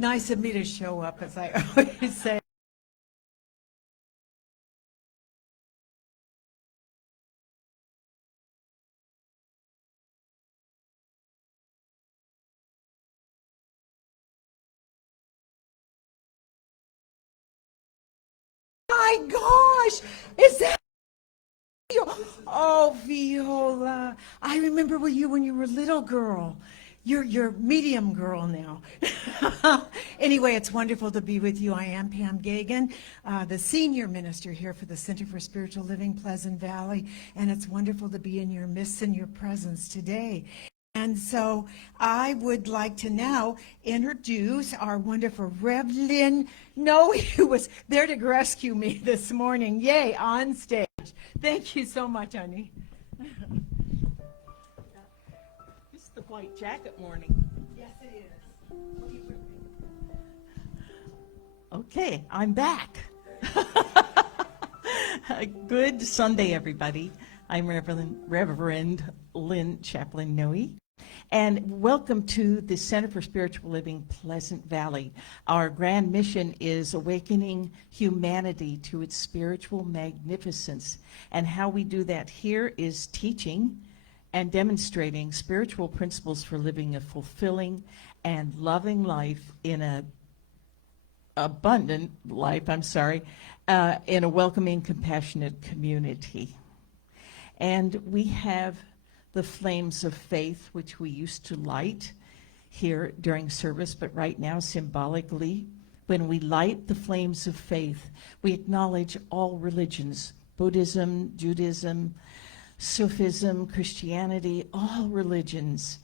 Nice of me to show up, as I always say. My gosh, is that you? Oh, Viola, I remember you when you were a little girl. You're medium girl now. Anyway, it's wonderful to be with you. I am Pam Gagan, the senior minister here for the Center for Spiritual Living, Pleasant Valley, and it's wonderful to be in your midst and your presence today. And so I would like to now introduce our wonderful Reverend Newey, who was there to rescue me this morning. Yay, on stage. Thank you so much, honey. This is the white jacket morning. Yes, it is. Okay, I'm back. Good Sunday, everybody. I'm Reverend Lynn Chaplin Newey. And welcome to the Center for Spiritual Living, Pleasant Valley. Our grand mission is awakening humanity to its spiritual magnificence. And how we do that here is teaching and demonstrating spiritual principles for living a fulfilling and loving life in a abundant life, in a welcoming, compassionate community. And we have the flames of faith, which we used to light here during service, but right now, symbolically, when we light the flames of faith, we acknowledge all religions, Buddhism, Judaism, Sufism, Christianity, all religions.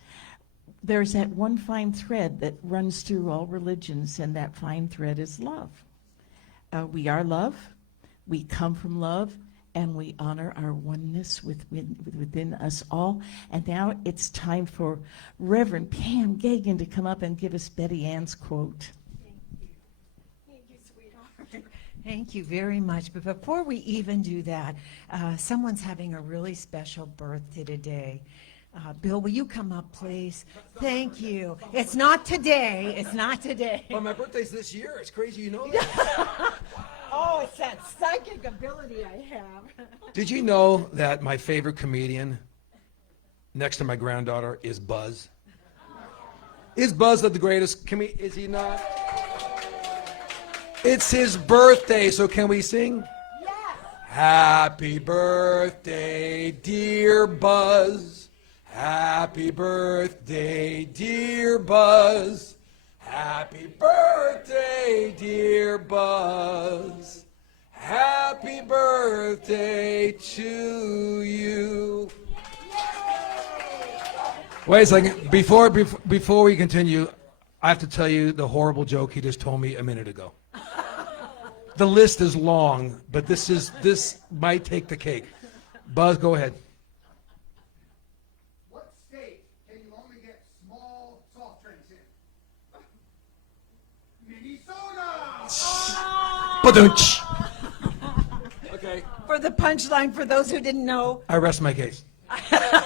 There's that one fine thread that runs through all religions, and that fine thread is love. We are love, we come from love, and we honor our oneness within us all. And now it's time for Reverend Pam Gagan to come up and give us Betty Ann's quote. Thank you. Thank you, sweetheart. Thank you very much. But before we even do that, someone's having a really special birthday today. Bill, will you come up, please? Thank you. It's not today. It's not today. Well, my birthday's this year. It's crazy you know that. Oh, it's that psychic ability I have. Did you know that my favorite comedian next to my granddaughter is Buzz? Is Buzz the greatest comedian? Is he not? It's his birthday, so can we sing? Yes. Happy birthday, dear Buzz. Happy birthday, dear Buzz. Happy birthday, dear Buzz. Happy birthday to you. Wait a second. Before we continue, I have to tell you the horrible joke he just told me a minute ago. The list is long, but this might take the cake. Buzz, go ahead. What state can you only get small soft drinks in? Minnesota! Ba-dunch. Okay. For the punchline, for those who didn't know, I rest my case.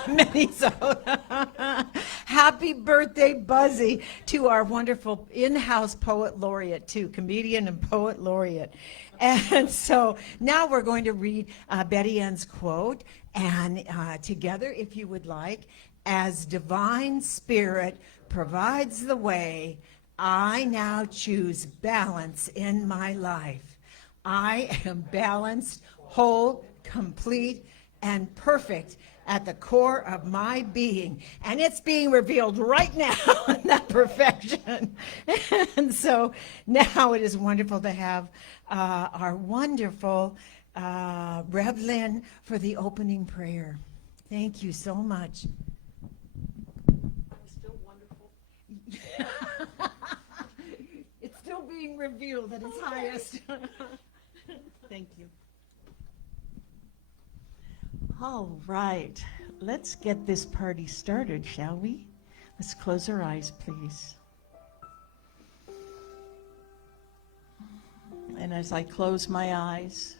Minnesota. Happy birthday, Buzzy, to our wonderful in-house poet laureate, too, comedian and poet laureate. And so now we're going to read Betty Ann's quote, and together, if you would like, as divine spirit provides the way, I now choose balance in my life. I am balanced, whole, complete, and perfect at the core of my being. And it's being revealed right now in that perfection. And so now it is wonderful to have our wonderful Rev Lynn for the opening prayer. Thank you so much. Still wonderful. It's still being revealed at its highest. Thank you. All right, let's get this party started, shall we? Let's close our eyes, please. And as I close my eyes,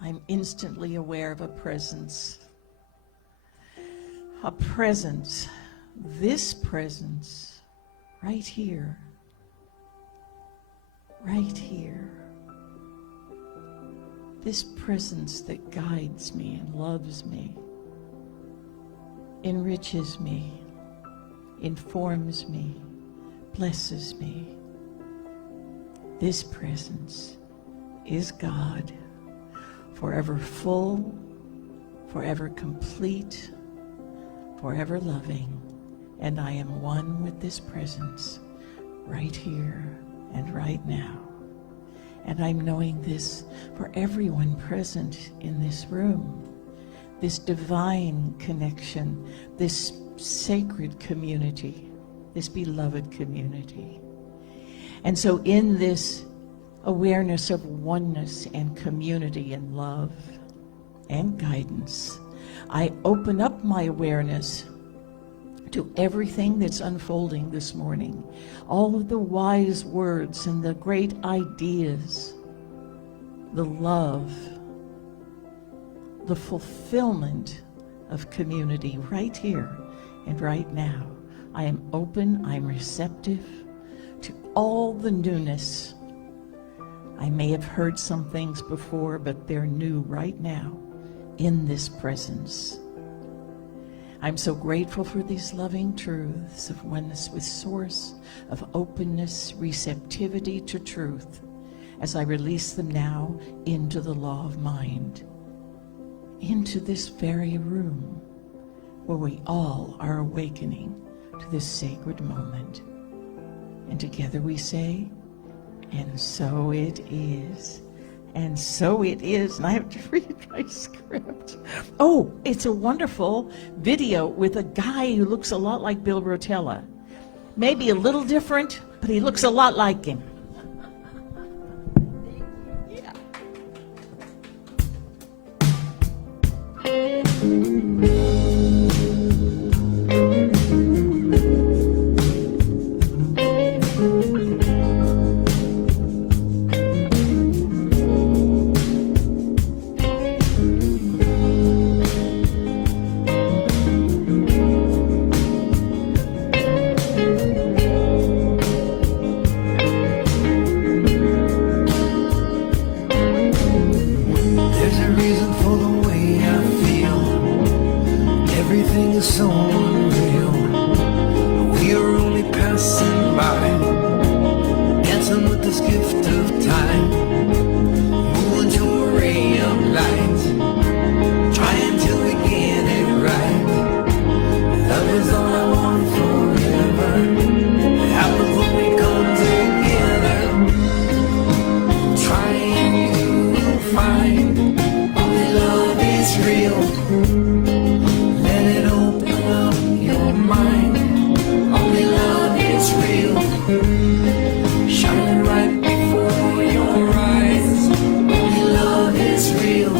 I'm instantly aware of a presence this presence right here, this presence that guides me and loves me, enriches me, informs me, blesses me. This presence is God, forever full, forever complete, forever loving, and I am one with this presence right here and right now. And I'm knowing this for everyone present in this room, this divine connection, this sacred community, this beloved community. And so in this awareness of oneness and community and love and guidance, I open up my awareness to everything that's unfolding this morning, all of the wise words and the great ideas, the love, the fulfillment of community right here and right now. I am open, I'm receptive to all the newness. I may have heard some things before, but they're new right now in this presence. I'm so grateful for these loving truths of oneness with Source, of openness, receptivity to truth, as I release them now into the law of mind, into this very room where we all are awakening to this sacred moment. And together we say, and so it is. And so it is. And I have to read my script. Oh, it's a wonderful video with a guy who looks a lot like Bill Rotella. Maybe a little different, but he looks a lot like him. Yeah. There's a reason for the way I feel. Everything is so unreal. We are only passing by, dancing with this gift of time. Moving to a ray of light, trying till we get it right. Love is all I want forever. It happens when we come together. Trying to find only love is real. Let it open up your mind. Only love is real. Shining right before your eyes. Only love is real.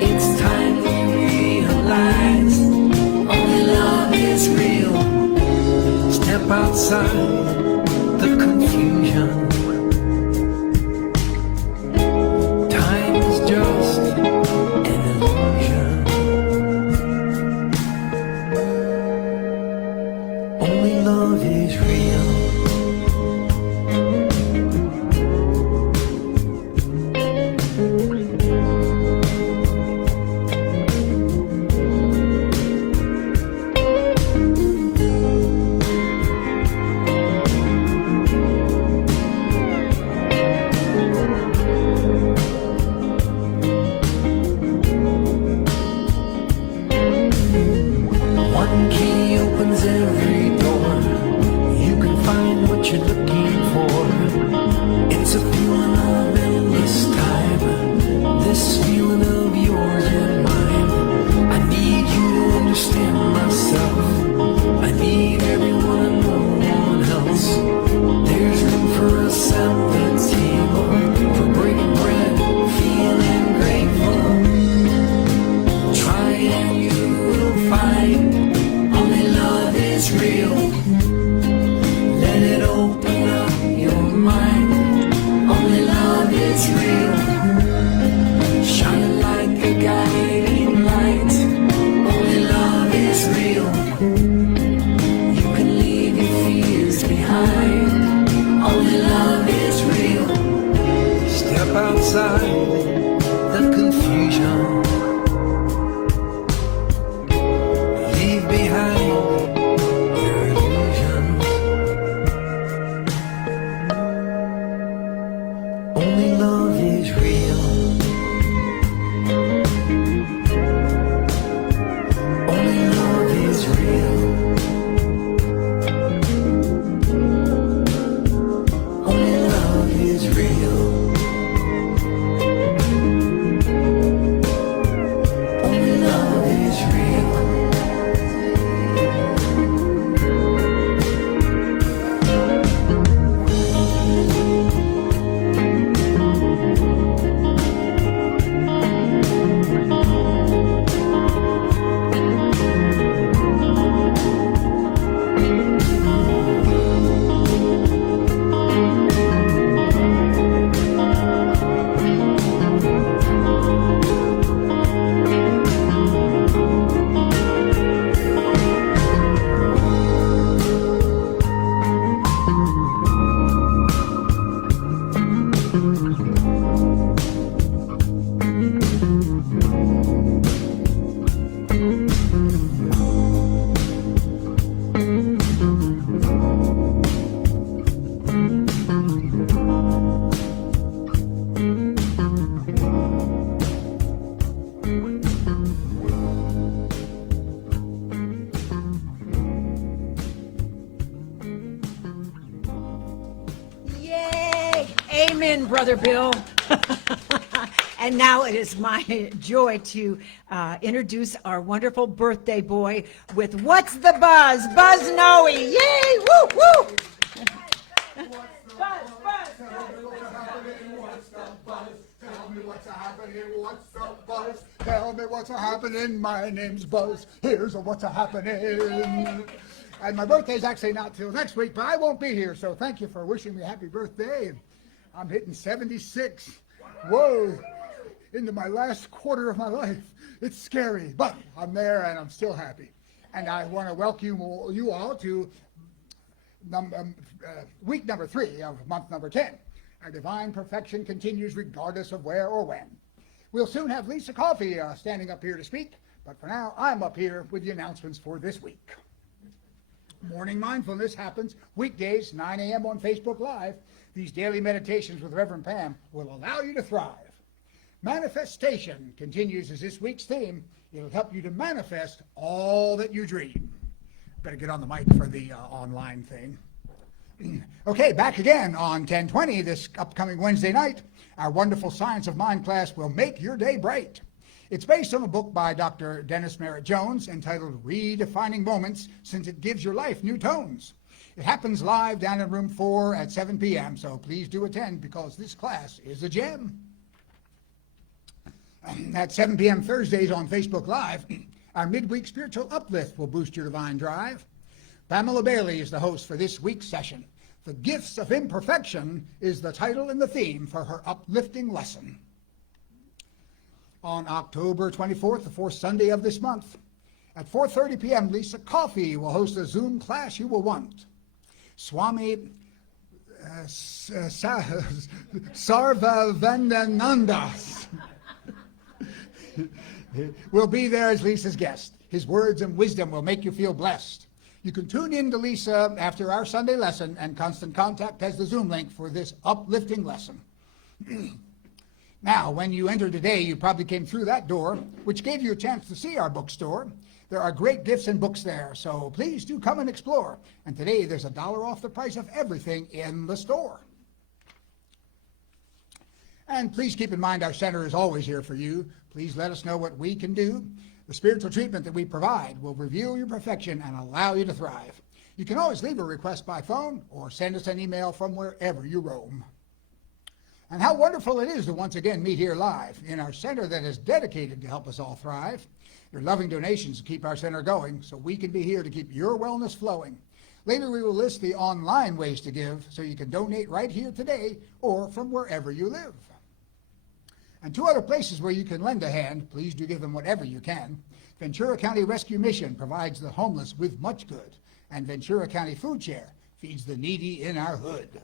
It's time to realize. Only love is real. Step outside the confusion. Time is just an illusion. Only love is real. in, Brother Bill. And now it is my joy to introduce our wonderful birthday boy with What's the Buzz? Buzz Newey. Yay! Woo, woo! Tell me what's happening, what's the buzz? Tell me what's happening, my name's Buzz. Here's what's happening. And my birthday's actually not till next week, but I won't be here, so thank you for wishing me a happy birthday. I'm hitting 76. Whoa, into my last quarter of my life. It's scary, but I'm there and I'm still happy. And I want to welcome you all to week number 3 of month number 10. Our divine perfection continues regardless of where or when. We'll soon have Lissa Coffey standing up here to speak, but for now, I'm up here with the announcements for this week. Morning Mindfulness happens weekdays, 9 a.m. on Facebook Live. These daily meditations with Reverend Pam will allow you to thrive. Manifestation continues as this week's theme. It'll help you to manifest all that you dream. Better get on the mic for the online thing. Okay, back again on 10/20 this upcoming Wednesday night. Our wonderful Science of Mind class will make your day bright. It's based on a book by Dr. Dennis Merritt Jones entitled Redefining Moments, since it gives your life new tones. It happens live down in room 4 at 7 p.m., so please do attend because this class is a gem. At 7 p.m. Thursdays on Facebook Live, our midweek spiritual uplift will boost your divine drive. Pamela Bailey is the host for this week's session. The Gifts of Imperfection is the title and the theme for her uplifting lesson. On October 24th, the fourth Sunday of this month, at 4:30 p.m., Lissa Coffey will host a Zoom class you will want. Swami Sarvavananda will be there as Lissa's guest. His words and wisdom will make you feel blessed. You can tune in to Lissa after our Sunday lesson, and Constant Contact has the Zoom link for this uplifting lesson. Now, when you entered today, you probably came through that door, which gave you a chance to see our bookstore. There are great gifts and books there, so please do come and explore. And today, there's $1 off the price of everything in the store. And please keep in mind our center is always here for you. Please let us know what we can do. The spiritual treatment that we provide will reveal your perfection and allow you to thrive. You can always leave a request by phone or send us an email from wherever you roam. And how wonderful it is to once again meet here live in our center that is dedicated to help us all thrive. Your loving donations keep our center going so we can be here to keep your wellness flowing. Later we will list the online ways to give so you can donate right here today or from wherever you live. And 2 other places where you can lend a hand, please do give them whatever you can. Ventura County Rescue Mission provides the homeless with much good, and Ventura County Food Share feeds the needy in our hood.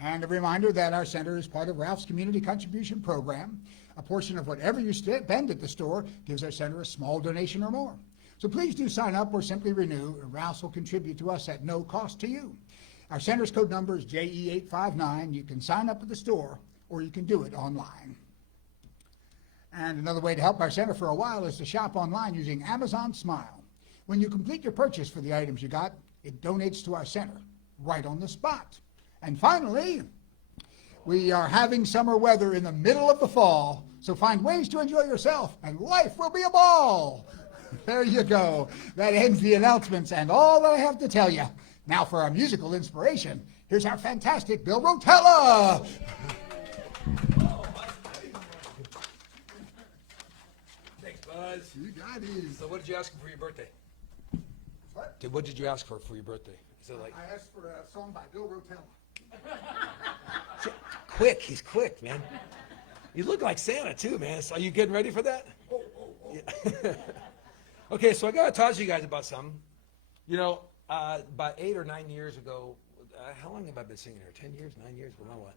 And a reminder that our center is part of Ralph's Community Contribution Program. A portion of whatever you spend at the store gives our center a small donation or more. So please do sign up or simply renew, and Ralph's will contribute to us at no cost to you. Our center's code number is JE859. You can sign up at the store, or you can do it online. And another way to help our center for a while is to shop online using Amazon Smile. When you complete your purchase for the items you got, it donates to our center right on the spot. And finally, we are having summer weather in the middle of the fall, so find ways to enjoy yourself, and life will be a ball. There you go. That ends the announcements and all that I have to tell you. Now for our musical inspiration, here's our fantastic Bill Rotella. You got it. So what did you ask him for your birthday? What? What did you ask for your birthday? Is it like I asked for a song by Bill Rotella. quick? He's quick, man. You look like Santa too, man. So are you getting ready for that? Yeah. Okay, so I gotta talk to you guys about something. You know, about 8 or 9 years ago, how long have I been singing here? 10 years, 9 years? Well, now what?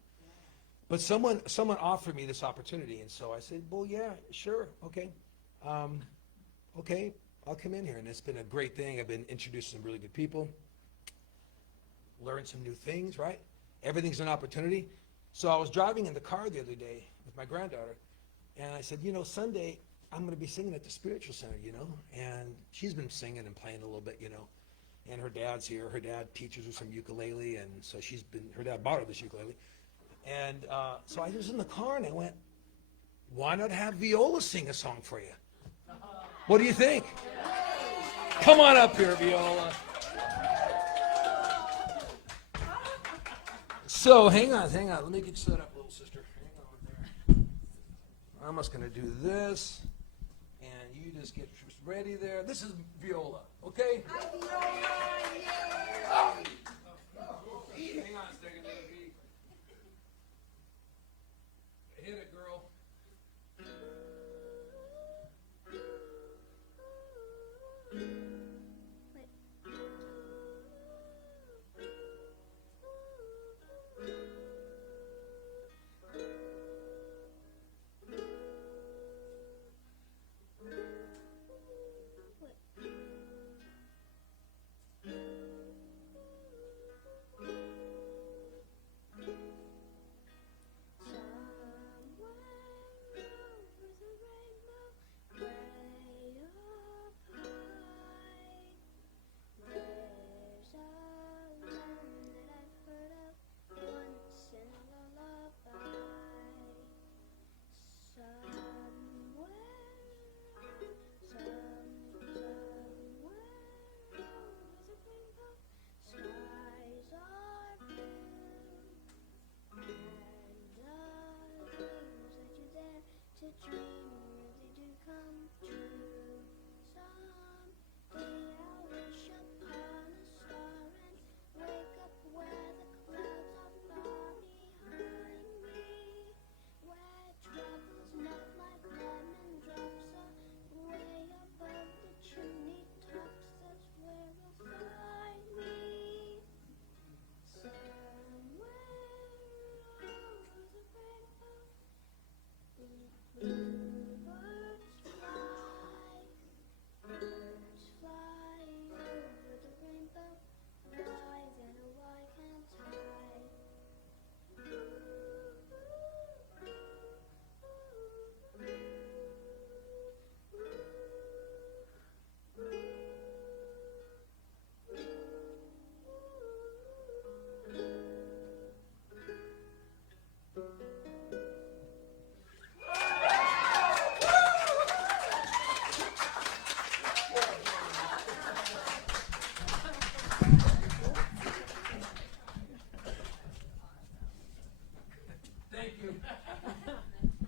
But someone offered me this opportunity, and so I said, well, yeah, sure, okay. Okay, I'll come in here, and it's been a great thing. I've been introduced to some really good people, learned some new things, right? Everything's an opportunity. So I was driving in the car the other day with my granddaughter, and I said, you know, Sunday I'm going to be singing at the Spiritual Center, you know, and she's been singing and playing a little bit, you know, and her dad's here. Her dad teaches her some ukulele, and so her dad bought her this ukulele. And so I was in the car and I went, why not have Viola sing a song for you? What do you think? Come on up here, Viola. So hang on. Let me get you set up, little sister. Hang on there. I'm just going to do this, and you just get ready there. This is Viola, okay? Hi, Viola! Yay! Hang on a second, baby. Hit it, girl.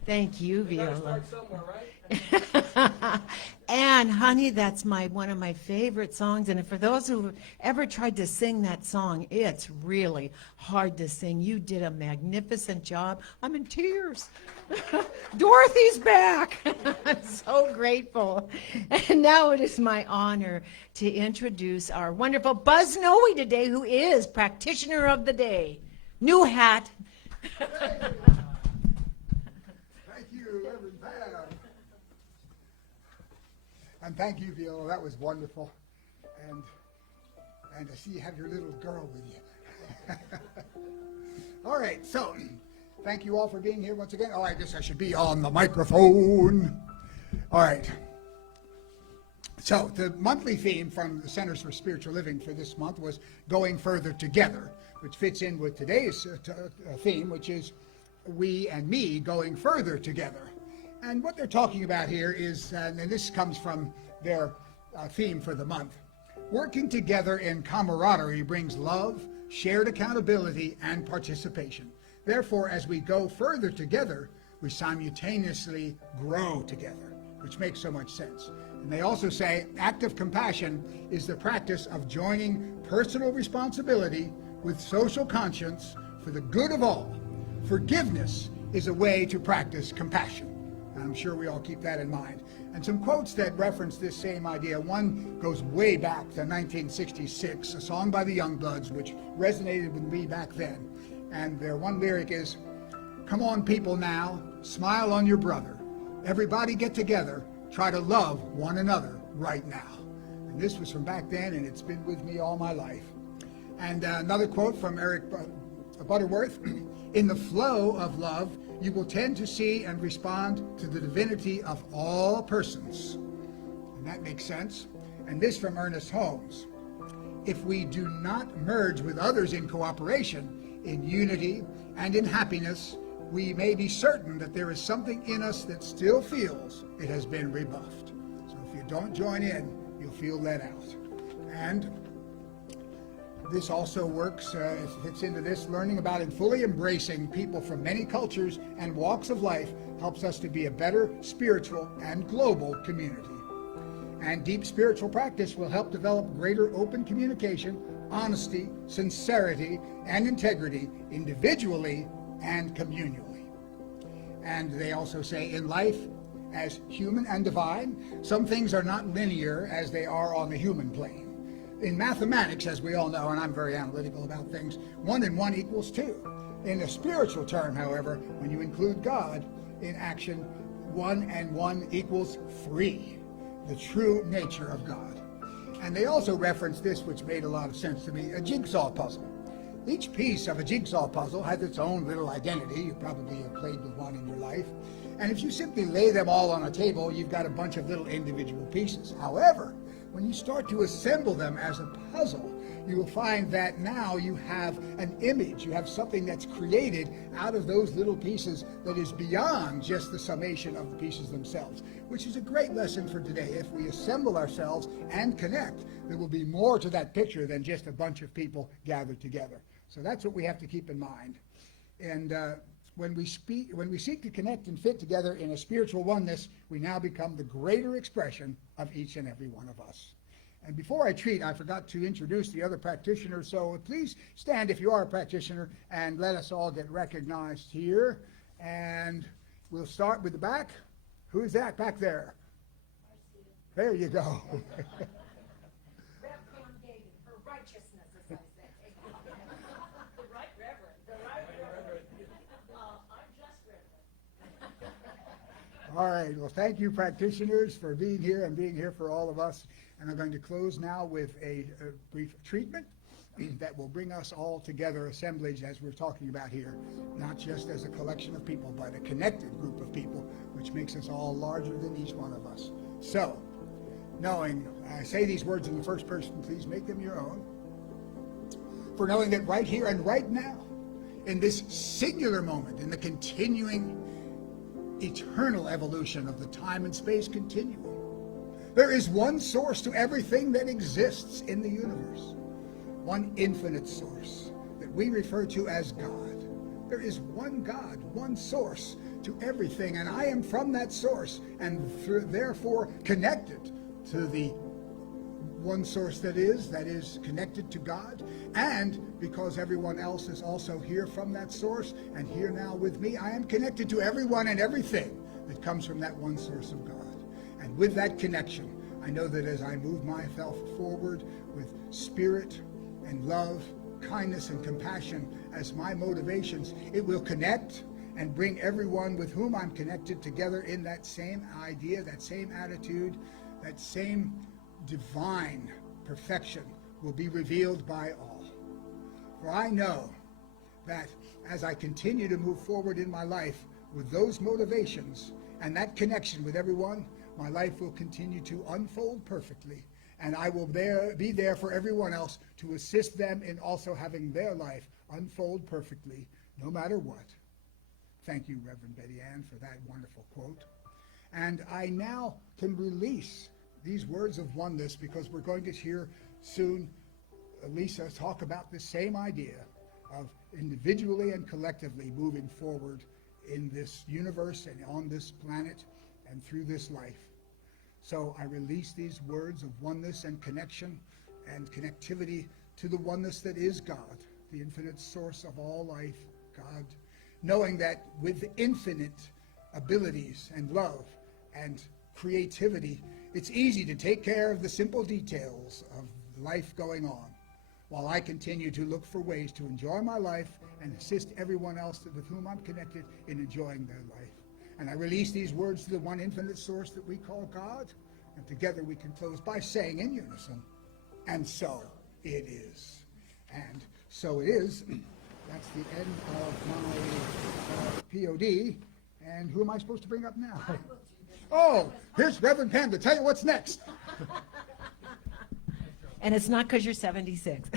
Thank you, Viola. Start somewhere, right? And honey, that's one of my favorite songs. And for those who've ever tried to sing that song, it's really hard to sing. You did a magnificent job. I'm in tears. Dorothy's back. I'm so grateful. And now it is my honor to introduce our wonderful Buzz Newey today, who is Practitioner of the Day. New hat. Reverend Pam. And thank you, Viola. That was wonderful. And to see you have your little girl with you. All right, so thank you all for being here once again. Oh, I guess I should be on the microphone. All right. So the monthly theme from the Centers for Spiritual Living for this month was Going Further Together, which fits in with today's theme, which is we and me going further together. And what they're talking about here is, and this comes from their theme for the month, working together in camaraderie brings love, shared accountability, and participation. Therefore, as we go further together, we simultaneously grow together, which makes so much sense. And they also say active compassion is the practice of joining personal responsibility with social conscience for the good of all. Forgiveness is a way to practice compassion. And I'm sure we all keep that in mind. And some quotes that reference this same idea. One goes way back to 1966, a song by the Youngbloods, which resonated with me back then. And their one lyric is, "Come on, people now, smile on your brother. Everybody get together, try to love one another right now." And this was from back then, and it's been with me all my life. And another quote from Eric Butterworth, "In the flow of love, you will tend to see and respond to the divinity of all persons." And that makes sense. And this from Ernest Holmes, "If we do not merge with others in cooperation, in unity, and in happiness, we may be certain that there is something in us that still feels it has been rebuffed. So if you don't join in, you'll feel let out. And this also works, fits into this, learning about and fully embracing people from many cultures and walks of life helps us to be a better spiritual and global community. And deep spiritual practice will help develop greater open communication, honesty, sincerity, and integrity individually and communally. And they also say in life, as human and divine, some things are not linear as they are on the human plane. In mathematics, as we all know, and I'm very analytical about things, 1 and 1 equals 2. In a spiritual term, however, when you include God in action, 1 and 1 equals 3, the true nature of God. And they also reference this, which made a lot of sense to me, a jigsaw puzzle. Each piece of a jigsaw puzzle has its own little identity. You probably have played with one in your life. And if you simply lay them all on a table, you've got a bunch of little individual pieces. However, when you start to assemble them as a puzzle, you will find that now you have an image, you have something that's created out of those little pieces that is beyond just the summation of the pieces themselves, which is a great lesson for today. If we assemble ourselves and connect, there will be more to that picture than just a bunch of people gathered together. So that's what we have to keep in mind. And when we seek to connect and fit together in a spiritual oneness, we now become the greater expression of each and every one of us. And before I treat, I forgot to introduce the other practitioners, so please stand if you are a practitioner and let us all get recognized here. And we'll start with the back. Who's that back there? There you go. Reverend Pam Gagan, her righteousness, as I say. The right reverend. The right reverend. I'm just reverend. All right, well, thank you, practitioners, for being here and being here for all of us. And I'm going to close now with a brief treatment that will bring us all together, assemblage, as we're talking about here, not just as a collection of people, but a connected group of people, which makes us all larger than each one of us. So, knowing, I say these words in the first person, please make them your own. For knowing that right here and right now, in this singular moment, in the continuing eternal evolution of the time and space continuum, there is one source to everything that exists in the universe. One infinite source that we refer to as God. There is one God, one source to everything, and I am from that source and therefore connected to the one source that is connected to God. And because everyone else is also here from that source and here now with me, I am connected to everyone and everything that comes from that one source of God. And with that connection, I know that as I move myself forward with spirit and love, kindness and compassion as my motivations, it will connect and bring everyone with whom I'm connected together in that same idea, that same attitude, that same divine perfection will be revealed by all. For I know that as I continue to move forward in my life with those motivations and that connection with everyone, my life will continue to unfold perfectly, and I will be there for everyone else to assist them in also having their life unfold perfectly, no matter what. Thank you, Reverend Betty Ann, for that wonderful quote. And I now can release these words of oneness because we're going to hear soon Lissa talk about the same idea of individually and collectively moving forward in this universe and on this planet and through this life. So I release these words of oneness and connection and connectivity to the oneness that is God, the infinite source of all life, God, knowing that with infinite abilities and love and creativity, it's easy to take care of the simple details of life going on, while I continue to look for ways to enjoy my life and assist everyone else with whom I'm connected in enjoying their life. And I release these words to the one infinite source that we call God, and together we can close by saying in unison, and so it is. And so it is. That's the end of my POD. And who am I supposed to bring up now? Oh, here's Reverend Pam to tell you what's next. And it's not because you're 76.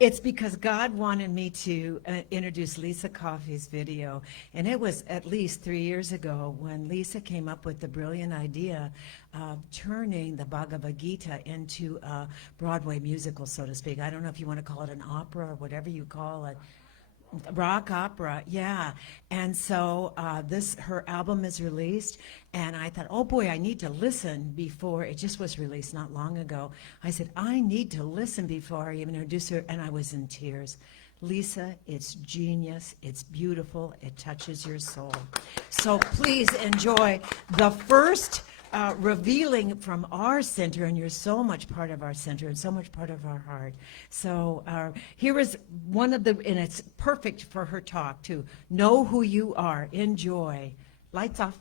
It's because God wanted me to introduce Lissa Coffey's video, and it was at least 3 years ago when Lissa came up with the brilliant idea of turning the Bhagavad Gita into a Broadway musical, so to speak. I don't know if you want to call it an opera or whatever you call it. Rock opera, yeah. And so her album is released, and I thought, oh boy, I need to listen before. It just was released not long ago. I said, I need to listen before I even introduce her, and I was in tears. Lissa, it's genius, it's beautiful, it touches your soul. So please enjoy the first revealing from our center, and you're so much part of our center and so much part of our heart. So here is one of the, and it's perfect for her talk too. Know who you are. Enjoy. Lights off.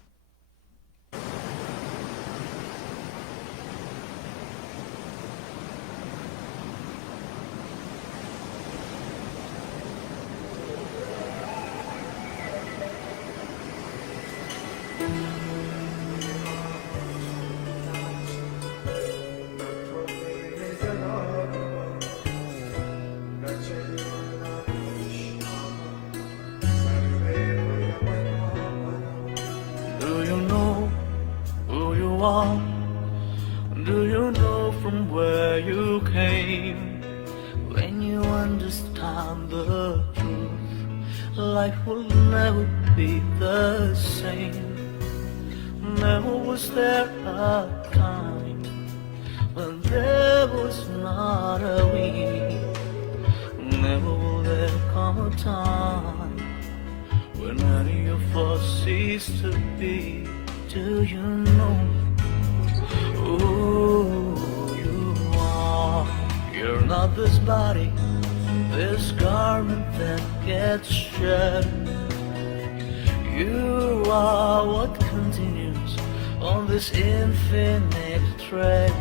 Do you know who you are? Do you know from where you came? When you understand the truth, life will never be the same. Never was there a time when there was not a we. Never will there come a time when any of us cease to be. Do you know who you are? You're not this body, this garment that gets shed. You are what continues on this infinite thread.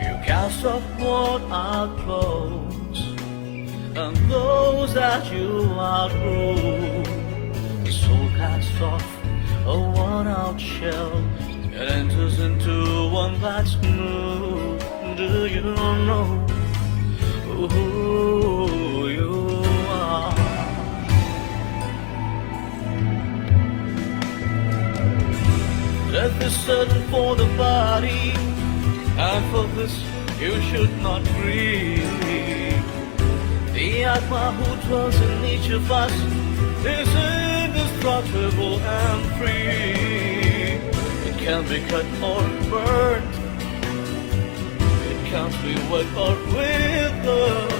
You cast off worn out clothes, and those that you outgrow. The soul casts off a worn-out shell and enters into one that's new. Do you know who you are? Death is certain for the body, and for this you should not grieve. The Atma who dwells in each of us is indestructible and free. It can't be cut or burned. It can't be wet or withered.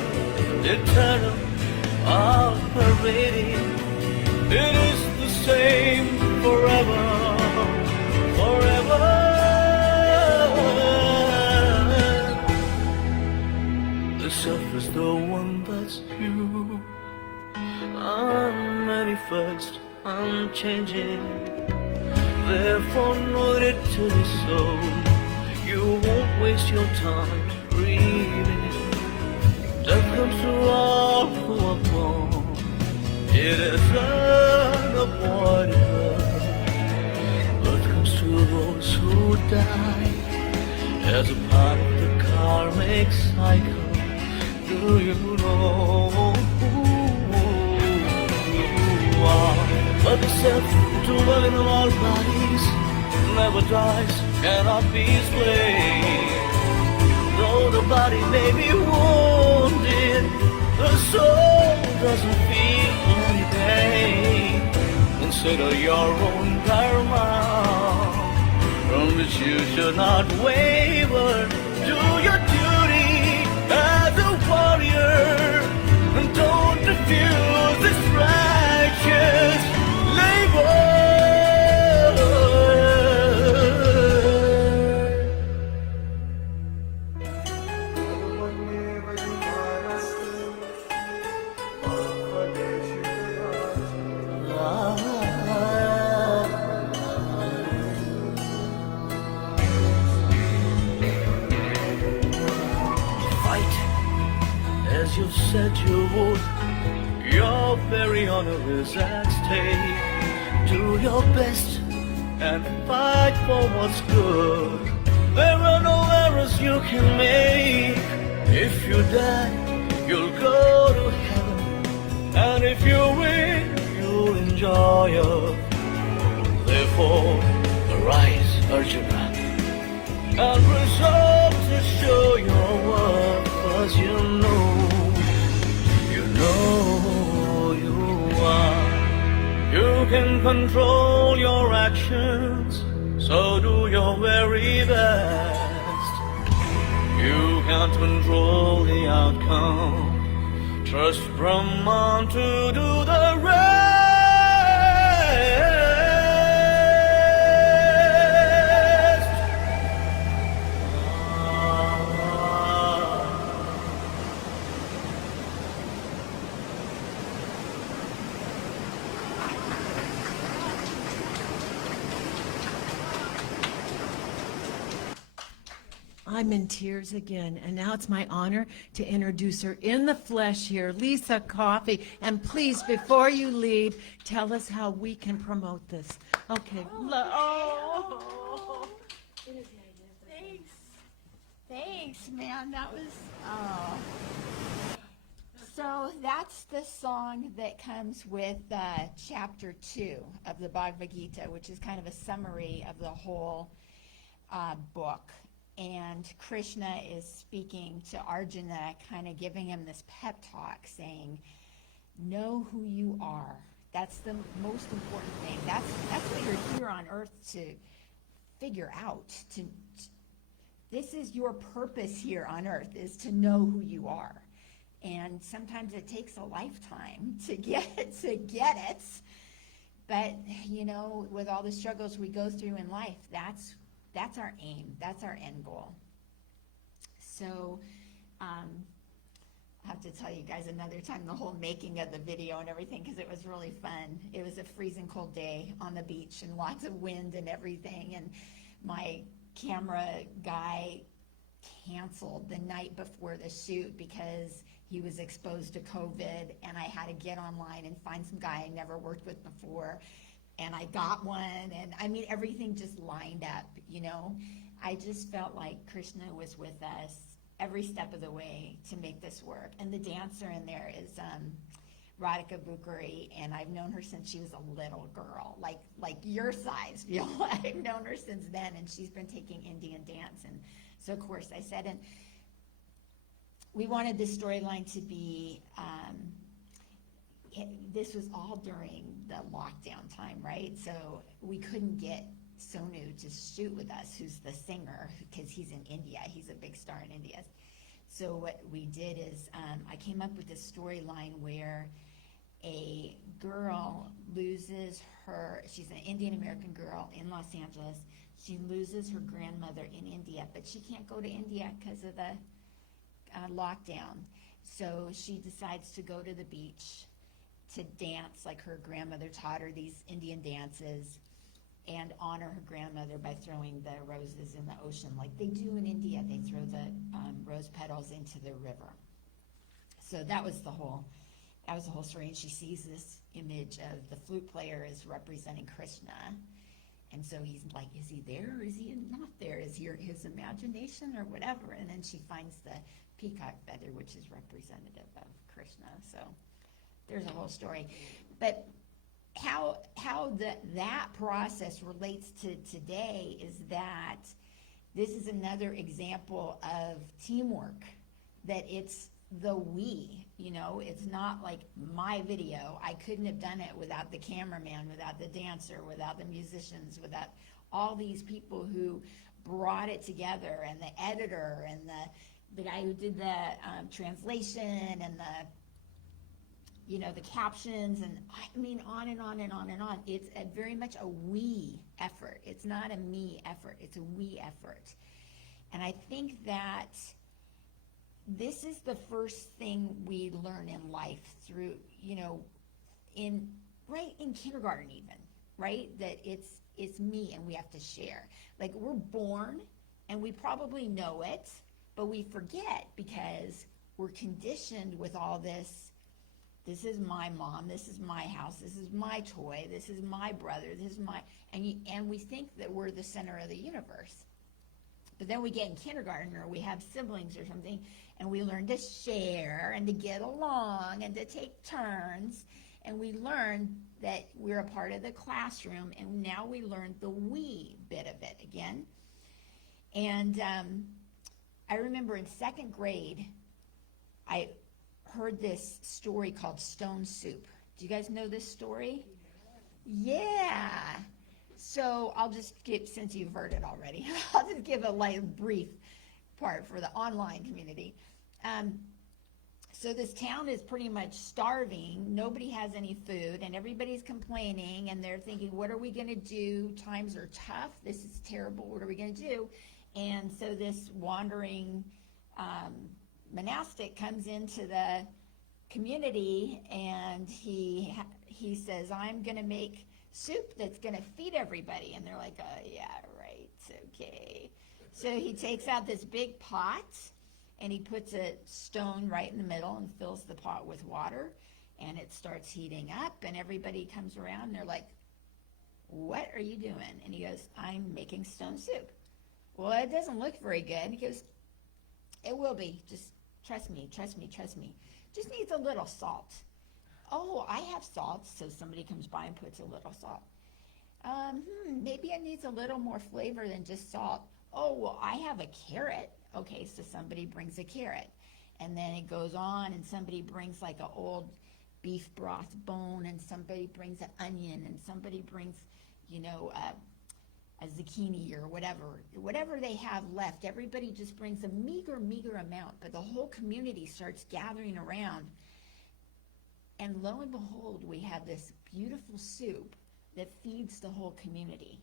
Eternal, all-pervading. It is the same forever, forever. The self is the one that's you. Unmanifest, unchanging. Therefore know it to be so. You won't waste your time reading. Death comes to all who are born. It is unavoidable. Birth comes to those who die as a part of the karmic cycle. Do you know who you are? But the self dwelling in all bodies never dies, cannot be slain. Though the body may be wounded, the soul doesn't feel any pain. Consider your own karma, from which you should not waver. Do your duty as a warrior, and don't refuse this righteous labor. As you said you would, your very honor is at stake. Do your best and fight for what's good. There are no errors you can make. If you die, you'll go to heaven, and if you win, you'll enjoy it. Therefore, arise, Arjuna, and resolve to show your worth, 'cause you know you are. You can control your actions, so do your very best. You can't control the outcome, trust Brahman to do the rest. I'm in tears again, and now it's my honor to introduce her in the flesh here, Lissa Coffey. And please, before you leave, tell us how we can promote this. Okay. Thanks, man. That was, So that's the song that comes with chapter 2 of the Bhagavad Gita, which is kind of a summary of the whole book. And Krishna is speaking to Arjuna, kind of giving him this pep talk, saying, know who you are. That's the most important thing. That's what you're here on earth to figure out. This is your purpose here on earth, is to know who you are. And sometimes it takes a lifetime to get it. But, you know, with all the struggles we go through in life, that's our aim. That's our end goal. So I have to tell you guys another time the whole making of the video and everything, because it was really fun. It was a freezing cold day on the beach and lots of wind and everything. And my camera guy canceled the night before the shoot because he was exposed to COVID, and I had to get online and find some guy I never worked with before. And I got one, and I mean, everything just lined up, you know. I just felt like Krishna was with us every step of the way to make this work. And the dancer in there is Radhika Bukhari, and I've known her since she was a little girl, like your size, you know. I've known her since then, and she's been taking Indian dance. And so, of course, I said, and we wanted this storyline to be, this was all during the lockdown time, right? So we couldn't get Sonu to shoot with us, who's the singer, because he's in India. He's a big star in India. So what we did is I came up with this storyline where a girl loses she's an Indian American girl in Los Angeles. She loses her grandmother in India, but she can't go to India because of the lockdown. So she decides to go to the beach to dance like her grandmother taught her these Indian dances, and honor her grandmother by throwing the roses in the ocean like they do in India. They throw the rose petals into the river. So that was the whole story. And she sees this image of the flute player is representing Krishna, and so he's like, is he there or is he not there? Is he his imagination or whatever? And then she finds the peacock feather, which is representative of Krishna. So there's a whole story. But how that process relates to today is that this is another example of teamwork, that it's the we, you know, it's not like my video. I couldn't have done it without the cameraman, without the dancer, without the musicians, without all these people who brought it together, and the editor, and the guy who did the translation, and the captions, and I mean, on and on and on and on. It's very much a we effort. It's not a me effort. It's a we effort. And I think that this is the first thing we learn in life through, in kindergarten even, right? That it's me and we have to share. Like, we're born and we probably know it, but we forget because we're conditioned with all this. This is my mom, this is my house, this is my toy, this is my brother, this is my, and we think that we're the center of the universe. But then we get in kindergarten, or we have siblings or something, and we learn to share and to get along and to take turns. And we learn that we're a part of the classroom, and now we learn the we bit of it again. And I remember in second grade, I heard this story called Stone Soup. Do you guys know this story? Yeah. So I'll just give, since you've heard it already, I'll just give a light brief part for the online community. So this town is pretty much starving. Nobody has any food, and everybody's complaining, and they're thinking, what are we going to do? Times are tough. This is terrible. What are we going to do? And so this wandering monastic comes into the community, and he says, I'm going to make soup that's going to feed everybody. And they're like, yeah, right, okay. So he takes out this big pot, and he puts a stone right in the middle and fills the pot with water, and it starts heating up, and everybody comes around, and they're like, what are you doing? And he goes, I'm making stone soup. Well, it doesn't look very good. He goes, it will be. Just trust me, trust me, trust me. Just needs a little salt. Oh, I have salt. So somebody comes by and puts a little salt. Maybe it needs a little more flavor than just salt. Oh, well, I have a carrot. Okay, so somebody brings a carrot. And then it goes on, and somebody brings like an old beef broth bone, and somebody brings an onion, and somebody brings, you know, a zucchini or whatever they have left. Everybody just brings a meager amount, but the whole community starts gathering around. And lo and behold, we have this beautiful soup that feeds the whole community.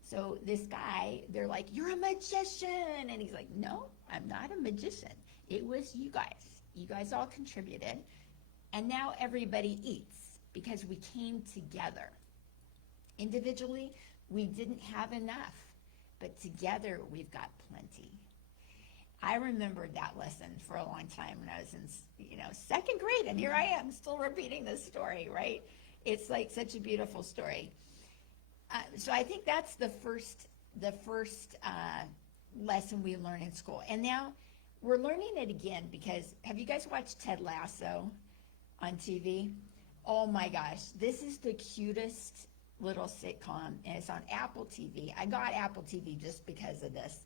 So this guy, they're like, you're a magician. And he's like, no, I'm not a magician. It was you guys. You guys all contributed. And now everybody eats because we came together. Individually, we didn't have enough, but together we've got plenty. I remembered that lesson for a long time when I was in, second grade, and here I am still repeating this story, right? It's like such a beautiful story. So I think that's the first lesson we learn in school. And now we're learning it again because, have you guys watched Ted Lasso on TV? Oh my gosh, this is the cutest little sitcom, and it's on Apple TV. I got Apple TV just because of this.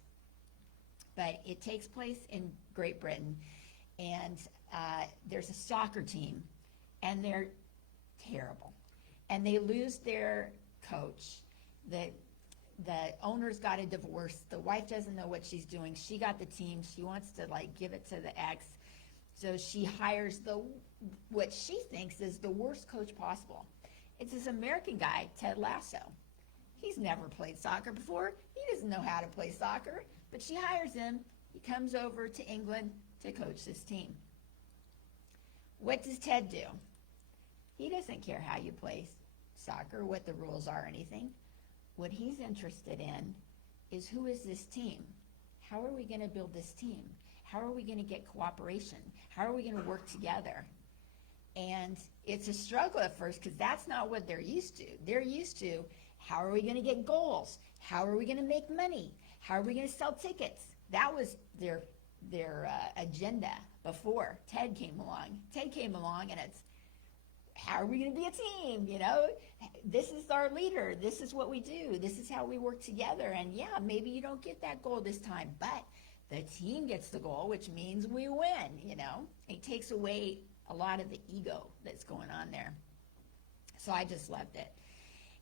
But it takes place in Great Britain, and there's a soccer team, and they're terrible. And they lose their coach. The owner's got a divorce. The wife doesn't know what she's doing. She got the team. She wants to give it to the ex. So she hires what she thinks is the worst coach possible. It's this American guy, Ted Lasso. He's never played soccer before. He doesn't know how to play soccer, but she hires him. He comes over to England to coach this team. What does Ted do? He doesn't care how you play soccer, what the rules are, or anything. What he's interested in is, who is this team? How are we going to build this team? How are we going to get cooperation? How are we going to work together? And it's a struggle at first because that's not what they're used to. They're used to, how are we going to get goals? How are we going to make money? How are we going to sell tickets? That was their agenda before Ted came along. Ted came along, and it's, how are we going to be a team? This is our leader. This is what we do. This is how we work together. And yeah, maybe you don't get that goal this time, but the team gets the goal, which means we win. It takes away a lot of the ego that's going on there. So I just loved it.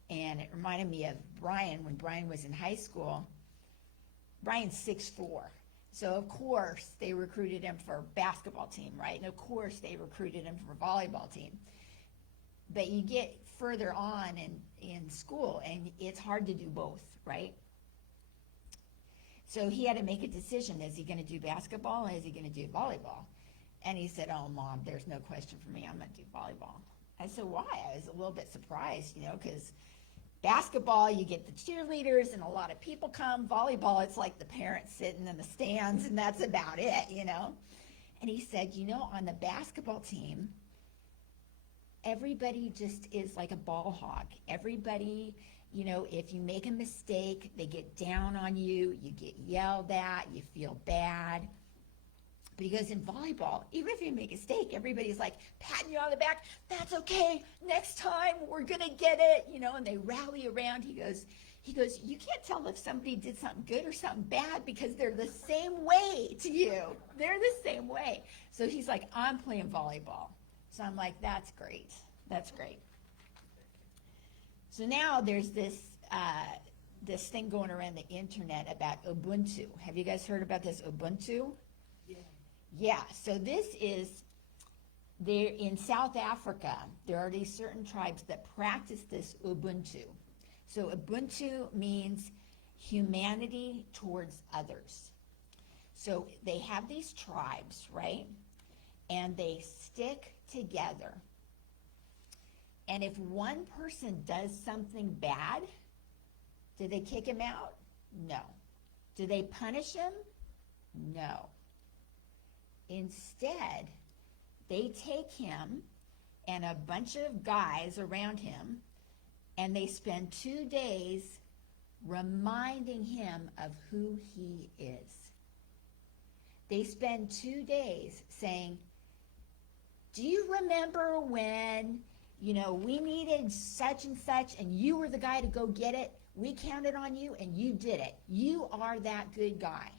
And it reminded me of Brian when Brian was in high school. Brian's 6'4". So of course they recruited him for basketball team, right? And of course they recruited him for volleyball team. But you get further on in school and it's hard to do both, right? So he had to make a decision. Is he going to do basketball or is he going to do volleyball? And he said, oh, Mom, there's no question for me. I'm going to do volleyball. I said, why? I was a little bit surprised, because basketball, you get the cheerleaders and a lot of people come. Volleyball, it's like the parents sitting in the stands and that's about it, And he said, on the basketball team, everybody just is like a ball hog. Everybody, you know, if you make a mistake, they get down on you, you get yelled at, you feel bad. Because in volleyball, even if you make a mistake, everybody's like patting you on the back. That's okay. Next time we're gonna get it, you know. And they rally around. He goes. You can't tell if somebody did something good or something bad because they're the same way to you. They're the same way. So he's like, I'm playing volleyball. So I'm like, that's great. That's great. So now there's this thing going around the internet about Ubuntu. Have you guys heard about this Ubuntu? Yeah, so this is, there in South Africa, there are these certain tribes that practice this Ubuntu. So Ubuntu means humanity towards others. So they have these tribes, right? And they stick together. And if one person does something bad, do they kick him out? No. Do they punish him? No. Instead, they take him and a bunch of guys around him, and they spend 2 days reminding him of who he is. They spend 2 days saying, do you remember when, you know, we needed such and such, and you were the guy to go get it? We counted on you, and you did it. You are that good guy.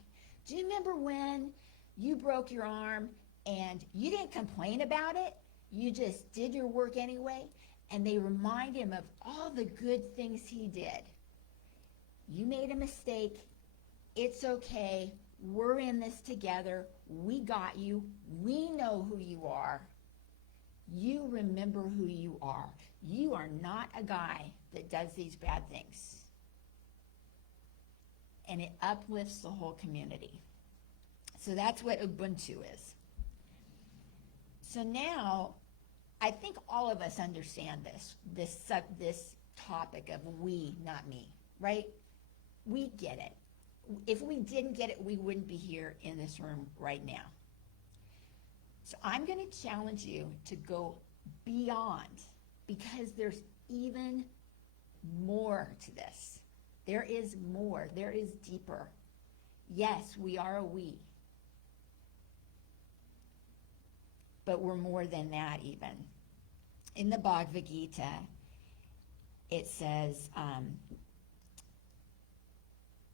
Do you remember when you broke your arm and you didn't complain about it? You just did your work anyway. And they remind him of all the good things he did. You made a mistake. It's okay. We're in this together. We got you. We know who you are. You remember who you are. You are not a guy that does these bad things. And it uplifts the whole community. So that's what Ubuntu is. So now, I think all of us understand this topic of we, not me, right? We get it. If we didn't get it, we wouldn't be here in this room right now. So I'm going to challenge you to go beyond, because there's even more to this. There is more. There is deeper. Yes, we are a we. But we're more than that even. In the Bhagavad Gita, it says,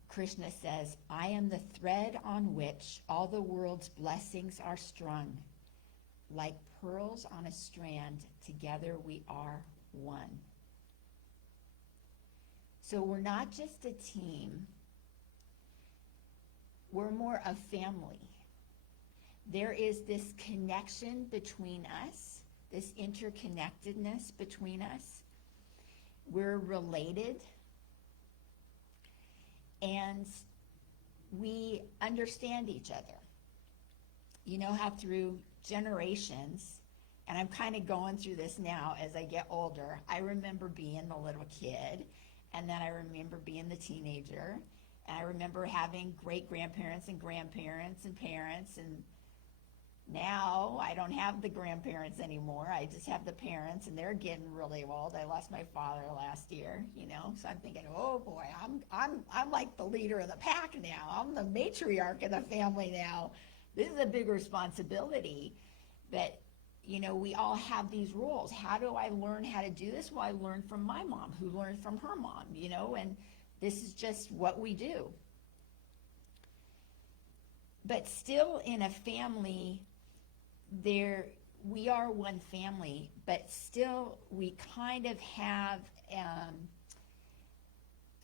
Krishna says, I am the thread on which all the world's blessings are strung. Like pearls on a strand, together we are one. So we're not just a team. We're more a family. There is this connection between us, this interconnectedness between us. We're related, and we understand each other. You know how through generations, and I'm kind of going through this now as I get older, I remember being the little kid, and then I remember being the teenager, and I remember having great-grandparents and grandparents and parents, and now I don't have the grandparents anymore. I just have the parents, and they're getting really old. I lost my father last year, you know. So I'm thinking, oh boy, I'm like the leader of the pack now. I'm the matriarch of the family now. This is a big responsibility. But you know, we all have these roles. How do I learn how to do this? Well, I learned from my mom, who learned from her mom, you know, and this is just what we do. But still in a family, we are one family, but still we kind of have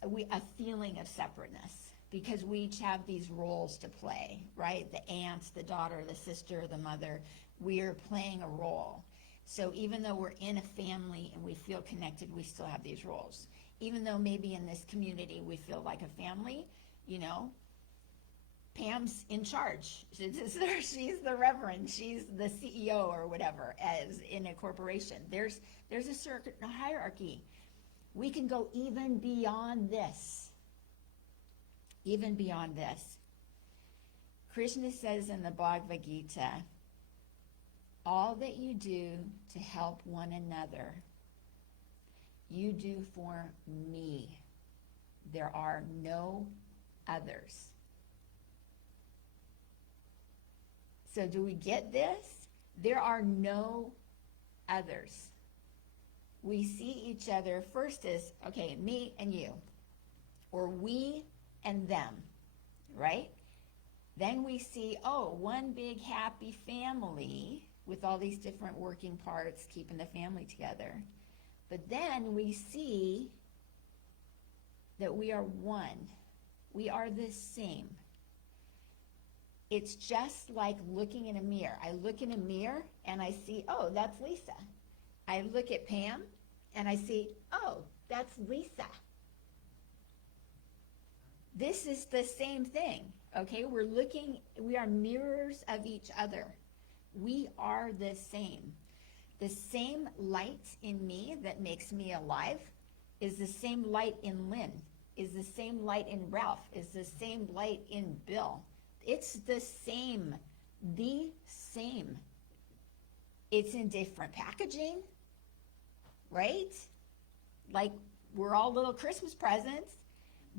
a feeling of separateness, because we each have these roles to play, right? The aunt, the daughter, the sister, the mother, we are playing a role. So even though we're in a family and we feel connected, we still have these roles. Even though maybe in this community we feel like a family, you know, Pam's in charge. She's the reverend. She's the CEO or whatever, as in a corporation. There's a certain hierarchy. We can go even beyond this. Even beyond this. Krishna says in the Bhagavad Gita, All that you do to help one another, you do for me. There are no others. So do we get this? There are no others. We see each other first as, okay, me and you, or we and them, right? Then we see, oh, one big happy family with all these different working parts keeping the family together. But then we see that we are one. We are the same. It's just like looking in a mirror. I look in a mirror and I see, oh, that's Lissa. I look at Pam and I see, oh, that's Lissa. This is the same thing, okay? We are mirrors of each other. We are the same. The same light in me that makes me alive is the same light in Lynn, is the same light in Ralph, is the same light in Bill. It's the same, the same. It's in different packaging, right? Like we're all little Christmas presents,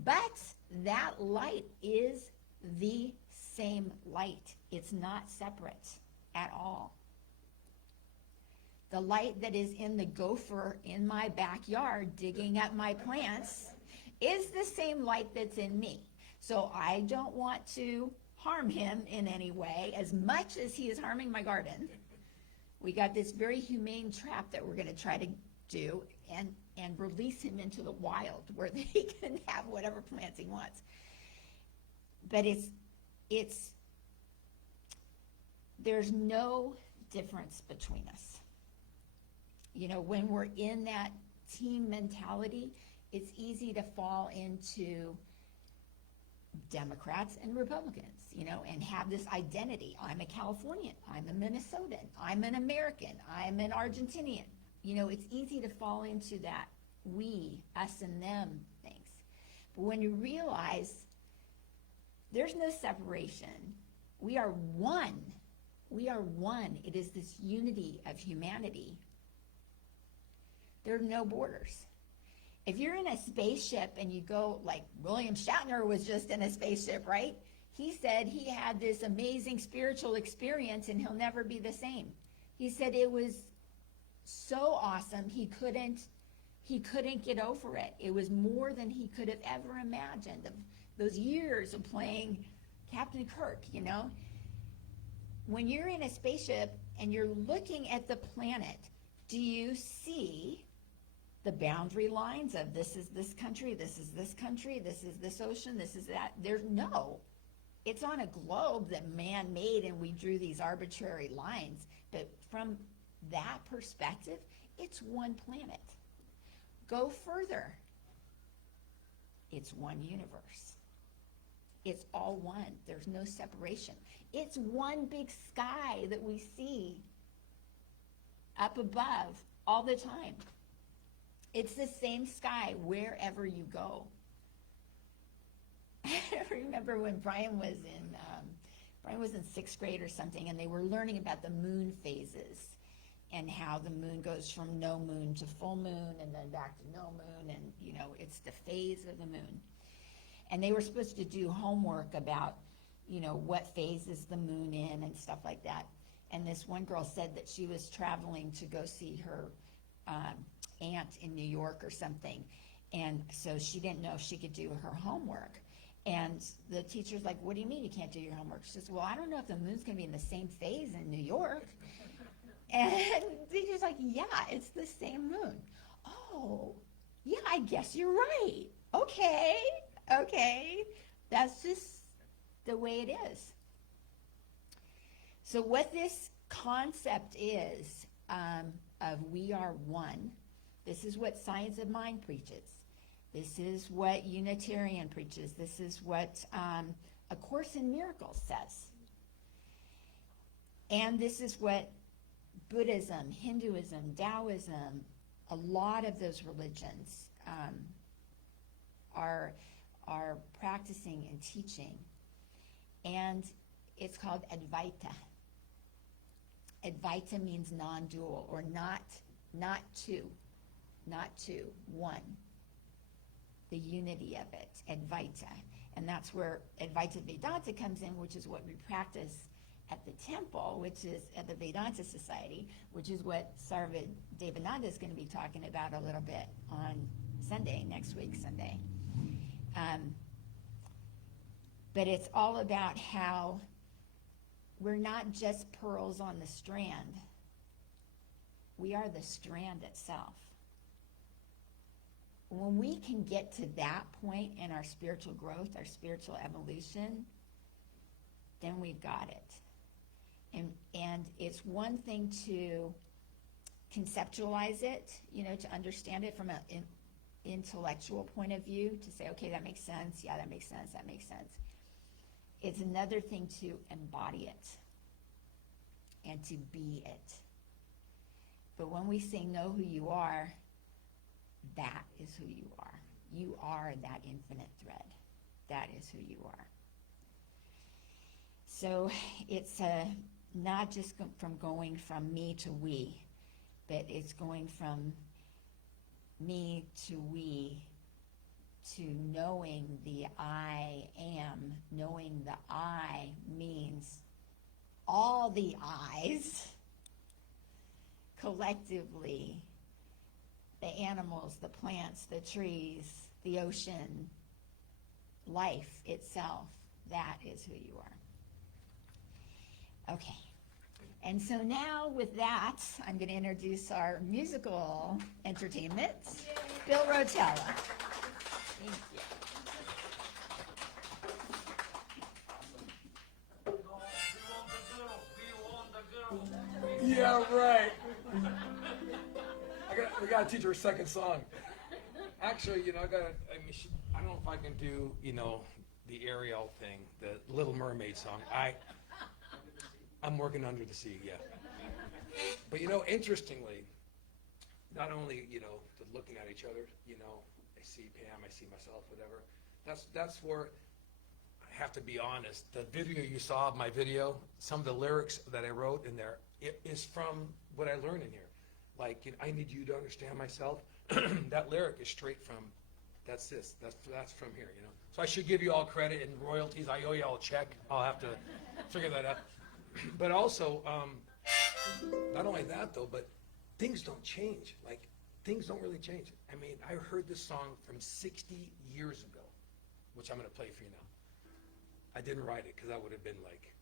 but that light is the same light. It's not separate at all. The light that is in the gopher in my backyard digging up my plants is the same light that's in me. So I don't want to harm him in any way as much as he is harming my garden. We got this very humane trap that we're going to try to do and release him into the wild where he can have whatever plants he wants. But there's no difference between us. You know, when we're in that team mentality, it's easy to fall into Democrats and Republicans, you know, and have this identity. I'm a Californian, I'm a Minnesotan, I'm an American, I'm an Argentinian. You know, it's easy to fall into that we, us and them things. But when you realize there's no separation, we are one. We are one. It is this unity of humanity. There are no borders. If you're in a spaceship and you go, like William Shatner was just in a spaceship, right? He said he had this amazing spiritual experience and he'll never be the same. He said it was so awesome he couldn't get over it. It was more than he could have ever imagined. Those years of playing Captain Kirk, you know. When you're in a spaceship and you're looking at the planet, do you see the boundary lines of this is this country, this is this country, this is this ocean, this is that? There's no. It's on a globe that man made and we drew these arbitrary lines. But from that perspective, it's one planet. Go further. It's one universe. It's all one. There's no separation. It's one big sky that we see up above all the time. It's the same sky wherever you go. I remember when Brian was in sixth grade or something, and they were learning about the moon phases and how the moon goes from no moon to full moon and then back to no moon, and you know, it's the phase of the moon. And they were supposed to do homework about, you know, what phase is the moon in and stuff like that. And this one girl said that she was traveling to go see her aunt in New York or something. And so she didn't know if she could do her homework. And the teacher's like, what do you mean you can't do your homework? She says, well, I don't know if the moon's going to be in the same phase in New York. And the teacher's like, yeah, it's the same moon. Oh, yeah, I guess you're right. Okay. That's just the way it is. So what this concept is of we are one, this is what Science of Mind preaches. This is what Unitarian preaches. This is what A Course in Miracles says. And this is what Buddhism, Hinduism, Taoism, a lot of those religions are practicing and teaching. And it's called Advaita. Advaita means non-dual, or not two, one. The unity of it, Advaita. And that's where Advaita Vedanta comes in, which is what we practice at the temple, which is at the Vedanta Society, which is what Sarva Devananda is going to be talking about a little bit on Sunday, next week, Sunday. But it's all about how we're not just pearls on the strand. We are the strand itself. When we can get to that point in our spiritual growth, our spiritual evolution, then we've got it. And it's one thing to conceptualize it, to understand it from an intellectual point of view, to say, okay, that makes sense, yeah, that makes sense, that makes sense. It's another thing to embody it and to be it. But when we say know who you are, that is who you are. You are that infinite thread. That is who you are. So it's not just from going from me to we, but it's going from me to we, to knowing the I am. Knowing the I means all the I's collectively, the animals, the plants, the trees, the ocean, life itself. That is who you are. Okay. And so now with that, I'm going to introduce our musical entertainment, Bill Rotella. Thank you. Yeah, right. We got to teach her a second song. Actually, I don't know if I can do, the Ariel thing, the Little Mermaid song. I'm working under the sea, yeah. But interestingly, not only, looking at each other, I see Pam, I see myself, whatever. That's where I have to be honest. The video you saw of my video, some of the lyrics that I wrote in there, it is from what I learned in here. Like, I need you to understand myself. That lyric is straight from, that's from here, So I should give you all credit and royalties. I owe you all a check. I'll have to figure that out. But also, not only that though, but things don't change. Like, things don't really change. I mean, I heard this song from 60 years ago, which I'm going to play for you now. I didn't write it because that would have been like,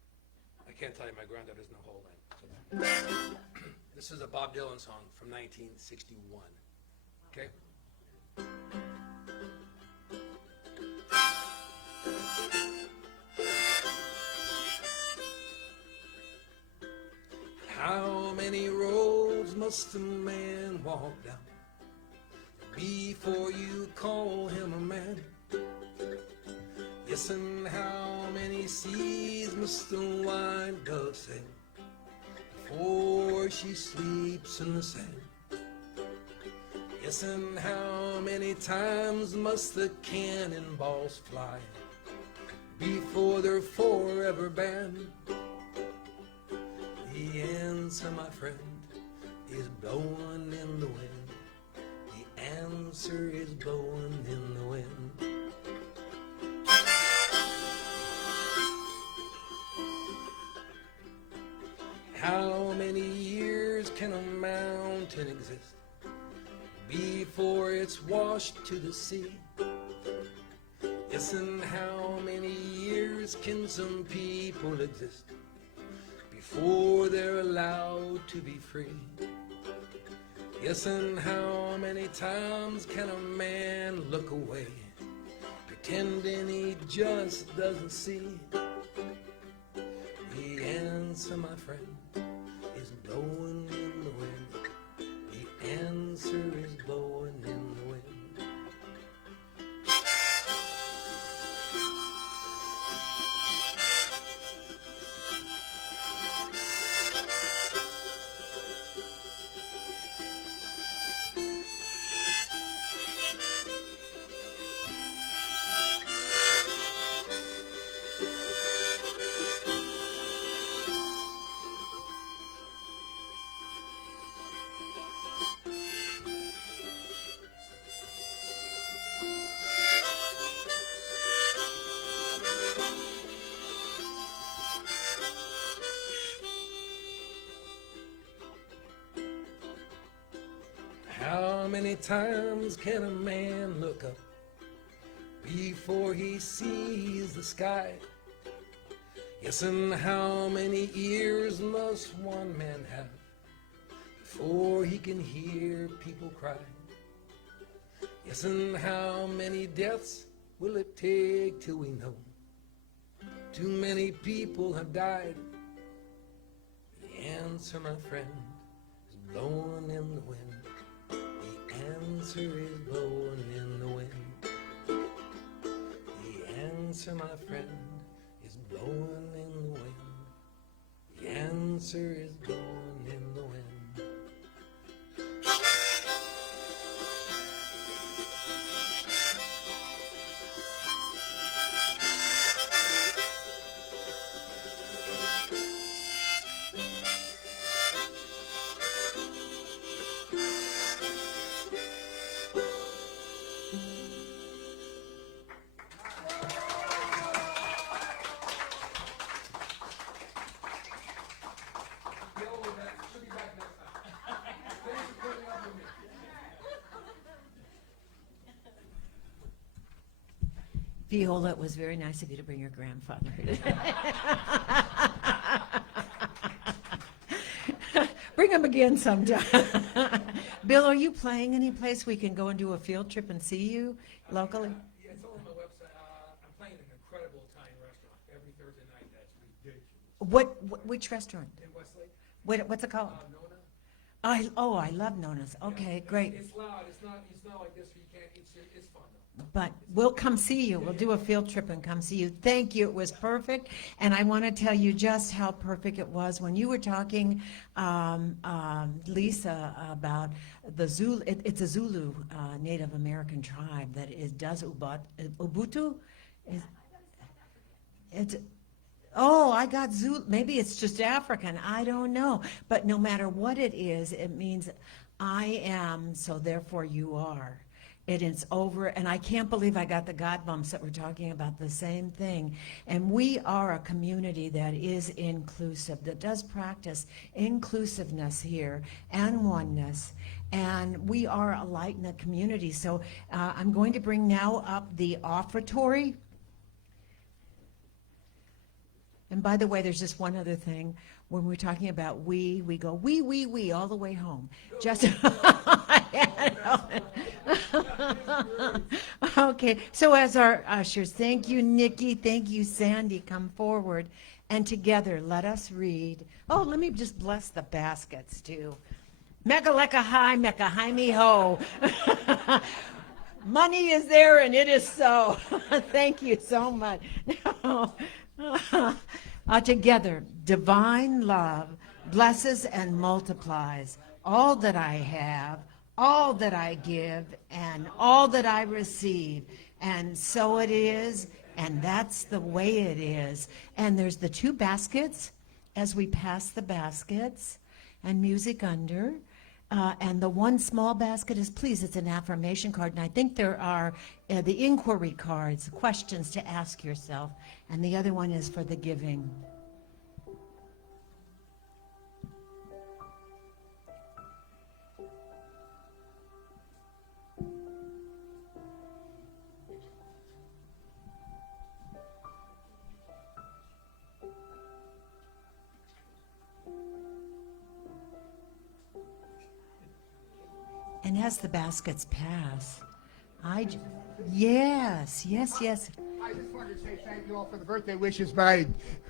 I can't tell you, my granddad doesn't know whole land. So, this is a Bob Dylan song from 1961. Okay? How many roads must a man walk down before you call him a man? Yes, and how many seas must the white dove sail before she sleeps in the sand? Yes, and how many times must the cannonballs fly before they're forever banned? The answer, my friend, is blowing in the wind. The answer is blowing in the wind. How many years can a mountain exist before it's washed to the sea? Yes, and how many years can some people exist before they're allowed to be free? Yes, and how many times can a man look away, pretending he just doesn't see? The answer, my friend, is blowing in the wind. The answer is blowing in the wind. many times can a man look up before he sees the sky? Yes, and how many ears must one man have before he can hear people cry? Yes, and how many deaths will it take till we know too many people have died? The answer, my friend, is blowing in the wind. The answer is blowing in the wind. The answer, my friend, is blowing in the wind. The answer is blowing in the wind. Viola, it was very nice of you to bring your grandfather. Bring him again sometime. Bill, are you playing any place we can go and do a field trip and see you locally? Yeah, it's all on my website. I'm playing an incredible Italian restaurant every Thursday night. That's ridiculous. Which restaurant? In Westlake, What's it called? Nona. I love Nona's. Okay, great. It's loud. It's not like this. You can't. It's fun though. But we'll come see you. We'll do a field trip and come see you. Thank you. It was perfect. And I want to tell you just how perfect it was when you were talking, Lisa, about the Zulu. It's a Zulu Native American tribe that does Ubuntu. I got Zulu. Maybe it's just African. I don't know. But no matter what it is, it means I am, so therefore you are. It is over, and I can't believe I got the God bumps that we're talking about the same thing. And we are a community that is inclusive, that does practice inclusiveness here and oneness. And we are a light in the community. So I'm going to bring now up the offertory. And by the way, there's just one other thing. When we're talking about we go we all the way home. Just okay. So as our ushers, thank you, Nikki. Thank you, Sandy. Come forward, and together let us read. Oh, let me just bless the baskets too. Meka leka hi, meka hi me ho. Money is there, and it is so. Thank you so much. Together, divine love blesses and multiplies all that I have, all that I give, and all that I receive. And so it is, and that's the way it is. And there's the two baskets as we pass the baskets, and music under. And the one small basket is, please, it's an affirmation card. And I think there are the inquiry cards, questions to ask yourself. And the other one is for the giving. And as the baskets pass, yes. I just wanted to say thank you all for the birthday wishes, but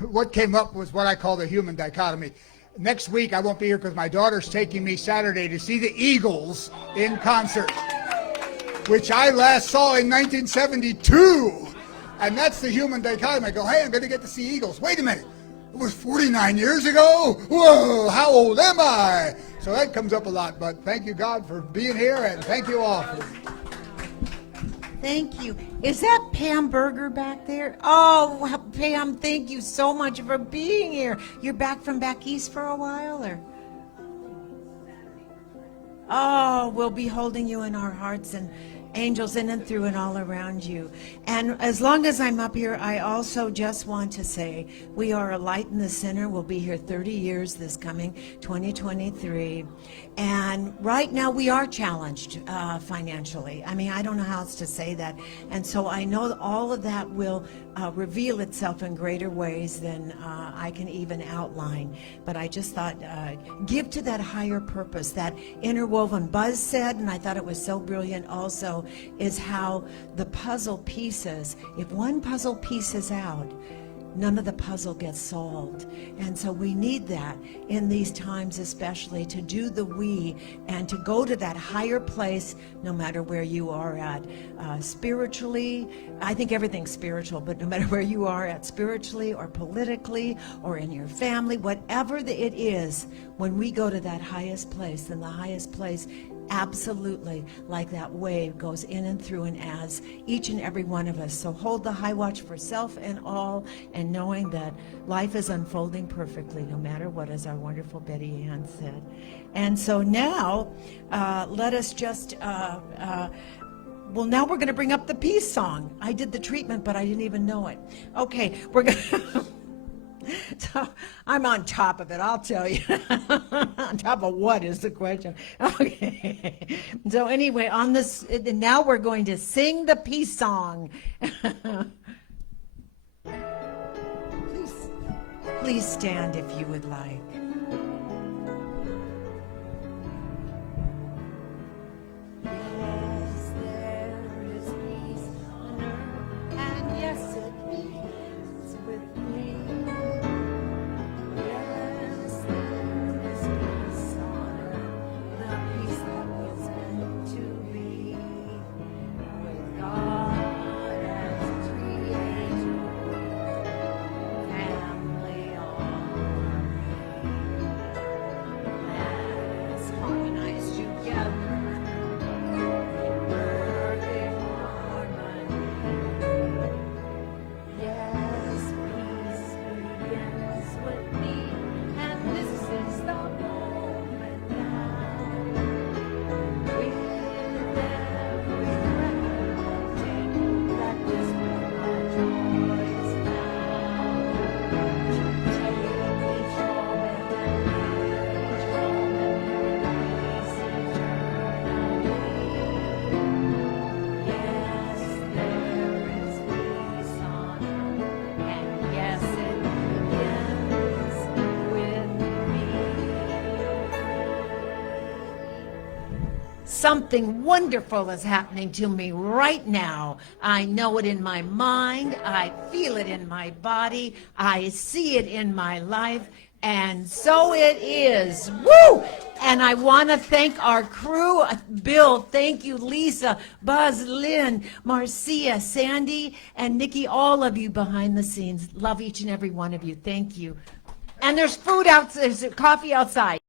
what came up was what I call the human dichotomy. Next week, I won't be here because my daughter's taking me Saturday to see the Eagles in concert, which I last saw in 1972. And that's the human dichotomy. I go, hey, I'm going to get to see Eagles. Wait a minute. It was 49 years ago? Whoa, how old am I? So that comes up a lot, but thank you, God, for being here, and thank you all. Thank you. Is that Pam Berger back there? Oh, Pam, thank you so much for being here. You're back from back east for a while, or? Oh, we'll be holding you in our hearts, and angels in and through and all around you. And as long as I'm up here, I also just want to say we are a light in the center. We'll be here 30 years this coming 2023. And right now we are challenged financially. I mean, I don't know how else to say that. And so I know that all of that will reveal itself in greater ways than I can even outline. But I just thought, give to that higher purpose, that interwoven. Buzz said, and I thought it was so brilliant also, is how the puzzle pieces, if one puzzle piece is out, none of the puzzle gets solved. And so we need that in these times, especially to do the we and to go to that higher place, no matter where you are at spiritually. I think everything's spiritual, but no matter where you are at spiritually or politically or in your family, whatever it is, when we go to that highest place, then the highest place absolutely, like that wave, goes in and through and as each and every one of us. So hold the high watch for self and all, and knowing that life is unfolding perfectly, no matter what, as our wonderful Betty Ann said. And so now, let us just, well, now we're going to bring up the peace song. I did the treatment, but I didn't even know it. Okay, we're going to... So I'm on top of it, I'll tell you. On top of what is the question? Okay. So anyway, on this, now we're going to sing the peace song. Please stand if you would like. Yes, there is peace on earth, and yes, it begins with me. Yes, there is peace on earth, the peace that was meant to be. With God as creator, family harmony. Let us harmonize together in perfect harmony. Yes, peace begins with me, and this is the moment now. With every breath I take, that this will my joy is now. To take each moment and each moment in easy journey. Yes, there is peace on earth, and yes, it begins with me. Something wonderful is happening to me right now. I know it in my mind. I feel it in my body. I see it in my life. And so it is. Woo! And I want to thank our crew. Bill, thank you. Lisa, Buzz, Lynn, Marcia, Sandy, and Nikki, all of you behind the scenes. Love each and every one of you. Thank you. And there's food out, there's coffee outside.